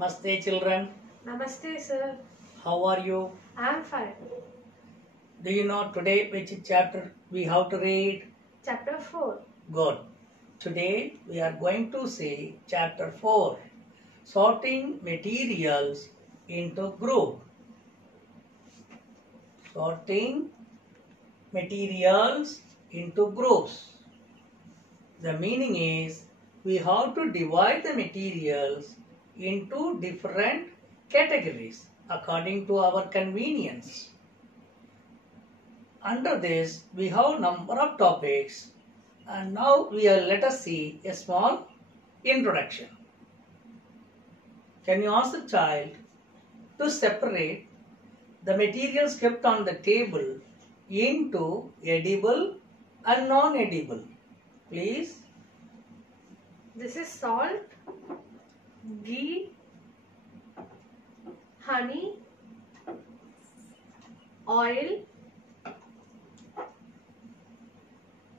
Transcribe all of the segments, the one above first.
Namaste children. Namaste, sir. How are you? I am fine. Do you know today which chapter we have to read? Chapter 4. Good. Today we are going to see chapter 4. Sorting materials into group. Sorting materials into groups. The meaning is we have to divide the materials into different categories according to our convenience. Under this we have number of topics, and now let us see a small introduction. Can you ask the child to separate the materials kept on the table into edible and non-edible? Please. This is salt, ghee, honey, oil,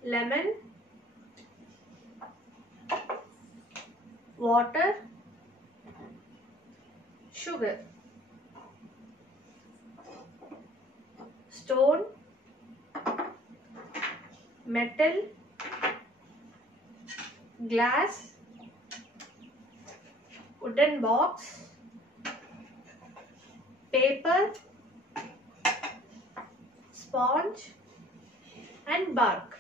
lemon, water, sugar, stone, metal, glass, wooden box, paper, sponge, and bark.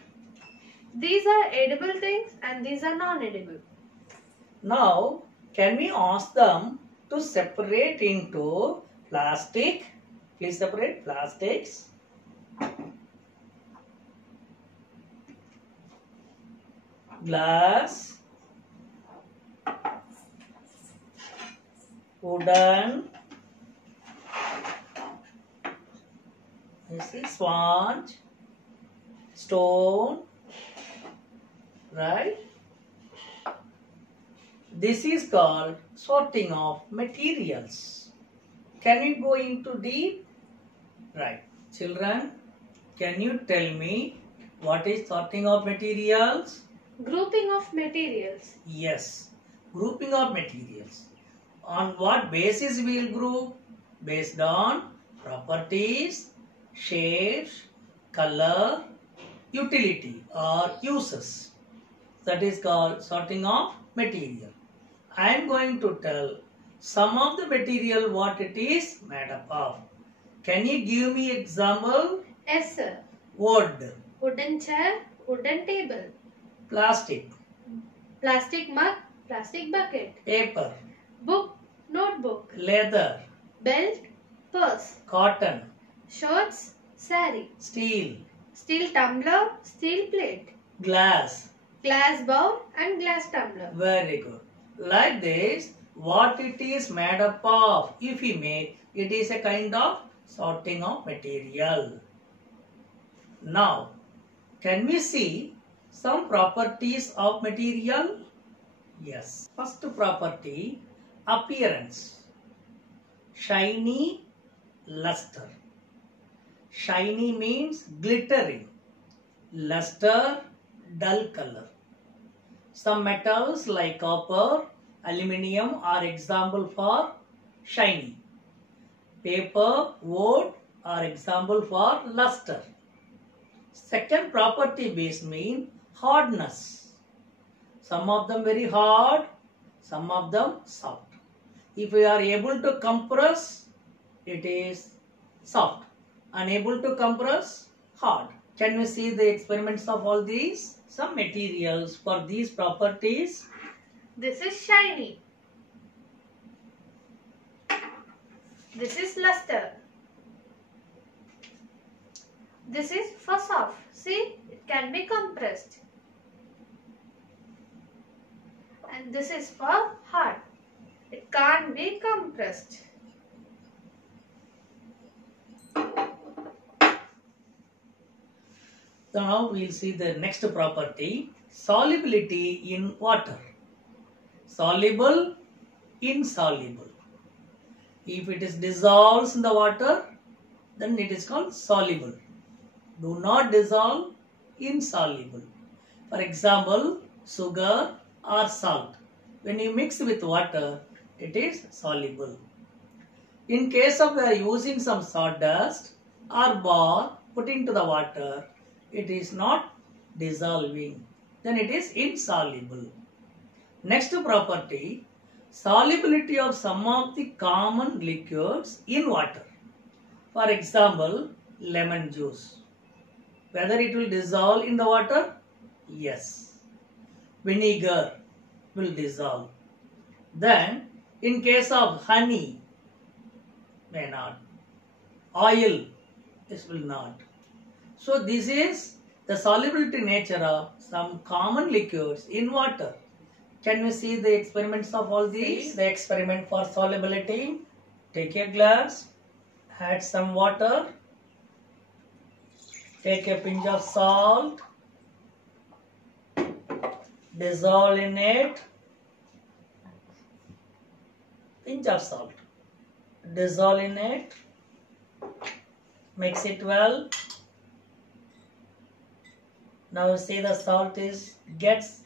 These are edible things and these are non-edible. Now, can we ask them to separate into plastic? Please separate plastics, glass, wooden, this is sponge, stone, right? This is called sorting of materials. Can we go into deep? Right. Children, can you tell me what is sorting of materials? Grouping of materials. Yes, grouping of materials. On what basis we will group? Based on properties, shapes, color, utility or uses. That is called sorting of material. I am going to tell some of the material what it is made up of. Can you give me example? Yes, sir. Wood. Wooden chair, wooden table. Plastic. Plastic mug, plastic bucket. Paper. Book, notebook. Leather. Belt, purse. Cotton. Shorts, sari. Steel. Steel tumbler, steel plate. Glass. Glass bowl and glass tumbler. Very good. Like this, what it is made up of, if we make, it is a kind of sorting of material. Now, can we see some properties of material? Yes. First property, appearance. Shiny, luster. Shiny means glittering. Luster, dull color. Some metals like copper, aluminium are example for shiny. Paper, wood are example for luster. Second property base mean hardness. Some of them very hard, some of them soft. If we are able to compress, it is soft. Unable to compress, hard. Can we see the experiments of all these? Some materials for these properties. This is shiny. This is luster. This is for soft. See, it can be compressed. And this is for hard. It can't be compressed. Now we will see the next property, solubility in water. Soluble, insoluble. If it is dissolves in the water, then it is called soluble. Do not dissolve, insoluble. For example, sugar or salt. When you mix with water, it is soluble. In case of we are using some sawdust or bar put into the water, it is not dissolving. Then it is insoluble. Next property, solubility of some of the common liquids in water. For example, lemon juice. Whether it will dissolve in the water? Yes. Vinegar will dissolve. Then, in case of honey, may not. Oil, this will not. So, this is the solubility nature of some common liquids in water. Can we see the experiments of all these? The experiment for solubility. Take a glass, add some water, take a pinch of salt, dissolve in it, pinch of salt, dissolve in it, mix it well. Now see the salt gets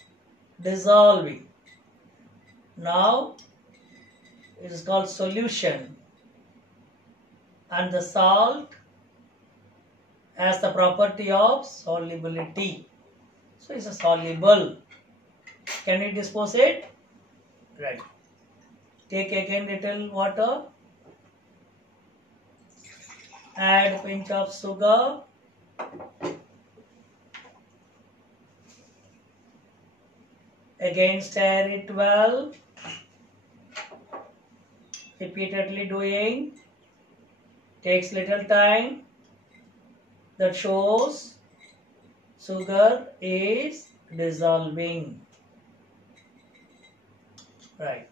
dissolving. Now it is called solution, and the salt has the property of solubility. So it's a soluble. Can we dispose it? Right. Take again little water, add a pinch of sugar, again stir it well, repeatedly doing, takes little time. That shows sugar is dissolving. Right.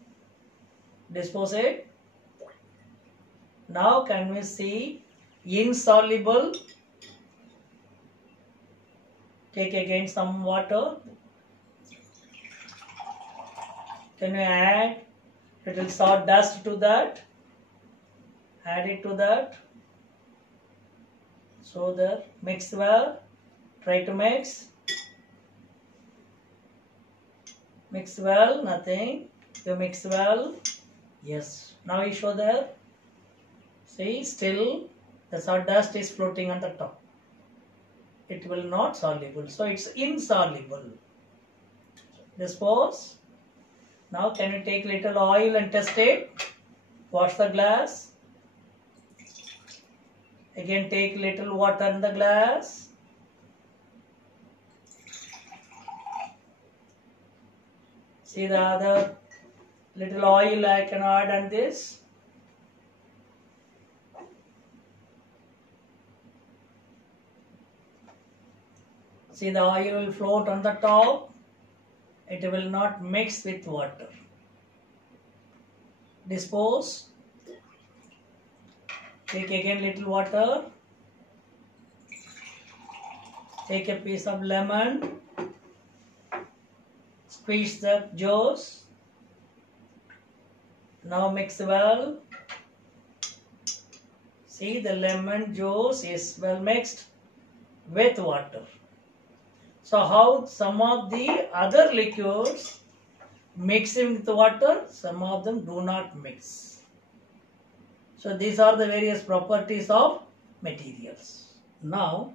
Dispose it. Now can we see insoluble? Take again some water. Can we add little sawdust to that? Add it to that. So that mix well. Try to mix. Mix well. Nothing. You mix well. Yes. Now you show there. See, still the sawdust is floating on the top. It will not soluble. So it's insoluble. Dispose. Now can you take little oil and test it? Wash the glass. Again take little water in the glass. See the other little oil I can add on this. See the oil will float on the top. It will not mix with water. Dispose. Take again little water. Take a piece of lemon. Squeeze the juice. Now mix well. See the lemon juice is well mixed with water. So how some of the other liquids mixing with water, some of them do not mix. So these are the various properties of materials. Now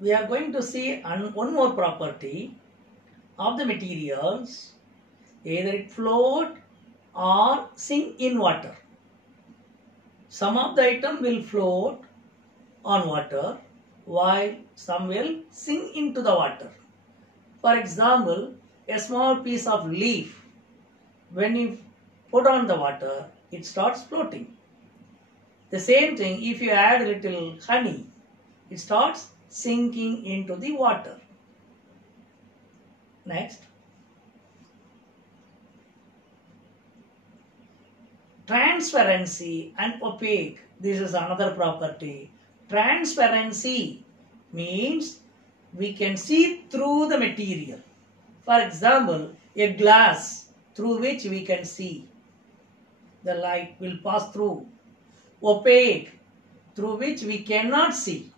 we are going to see one more property of the materials. Either it float or sink in water. Some of the item will float on water while some will sink into the water. For example, a small piece of leaf, when you put on the water, it starts floating. The same thing, if you add a little honey, it starts sinking into the water. Next. Transparency and opaque. This is another property. Transparency means we can see through the material. For example, a glass through which we can see. The light will pass through. Opaque, through which we cannot see.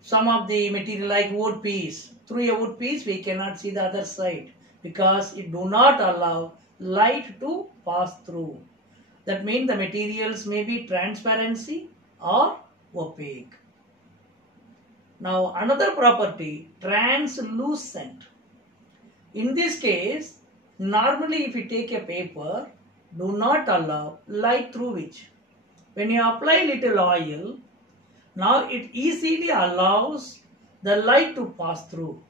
Some of the material like wood piece. Through a wood piece we cannot see the other side because it do not allow light to pass through. That means the materials may be transparency or opaque. Now another property, translucent. In this case, normally if you take a paper, do not allow light through which. When you apply little oil, now it easily allows the light to pass through.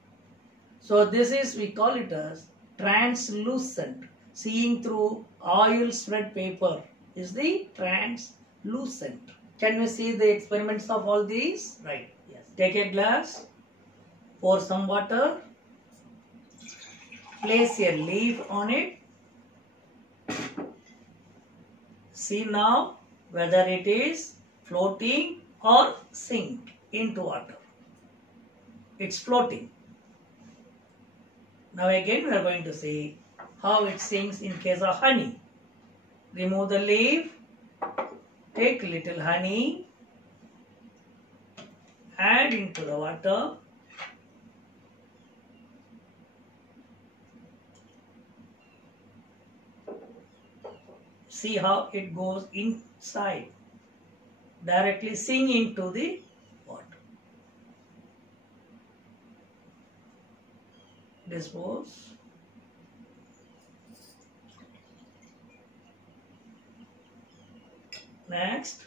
So this is, we call it as translucent. Seeing through oil spread paper is the translucent. Can we see the experiments of all these? Right. Yes. Take a glass, pour some water, place a leaf on it. See now whether it is floating or sink into water. It's floating. Now again we are going to see how it sinks in case of honey. Remove the leaf, take little honey, add into the water, see how it goes inside, directly sink into the water. Dispose. Next,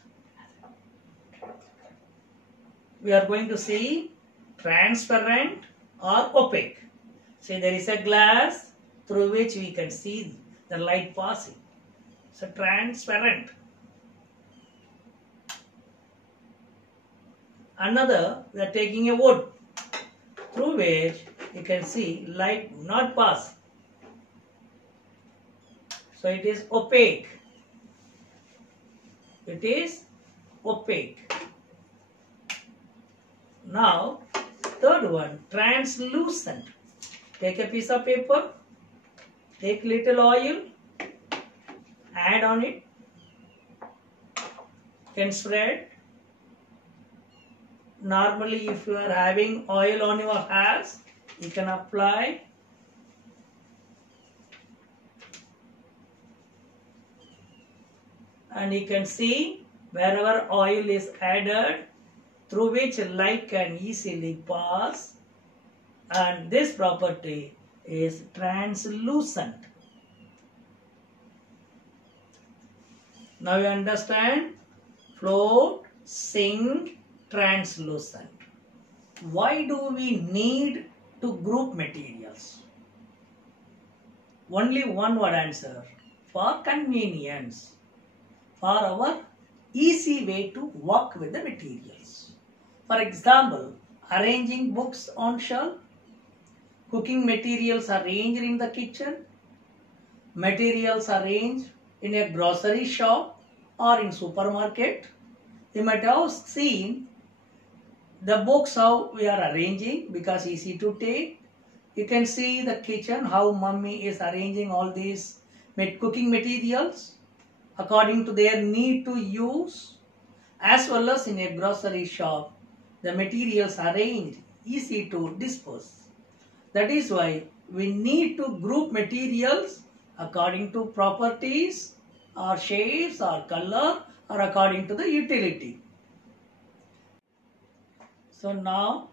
we are going to see transparent or opaque. See, there is a glass through which we can see the light passing. So transparent. Another, we are taking a wood through which you can see light not pass. So it is opaque. It is opaque. Now, third one, translucent. Take a piece of paper, take little oil, add on it, can spread. Normally, if you are having oil on your hands, you can apply. And you can see wherever oil is added, through which light can easily pass, and this property is translucent. Now you understand? Float, sink, translucent. Why do we need to group materials? Only one word answer. For convenience. For our easy way to work with the materials. For example, arranging books on shelf, cooking materials arranged in the kitchen, materials arranged in a grocery shop or in supermarket. You might have seen the books how we are arranging because easy to take. You can see the kitchen how mummy is arranging all these cooking materials according to their need to use, as well as in a grocery shop the materials arranged easy to dispose. That is why we need to group materials according to properties or shapes or color or according to the utility. So now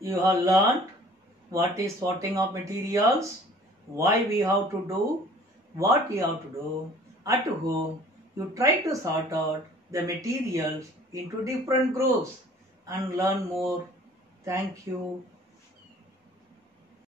you have learned what is sorting of materials, why we have to do, what we have to do, at home you try to sort out the materials into different groups and learn more. Thank you.